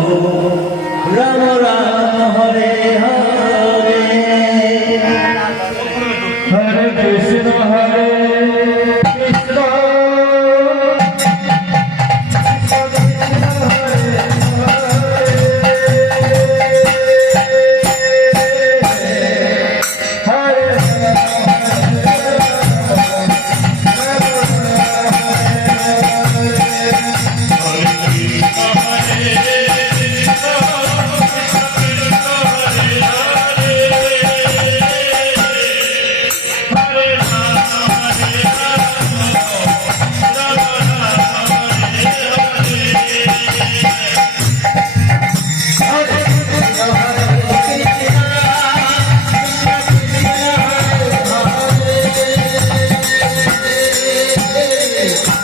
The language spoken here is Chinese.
哦。Yeah.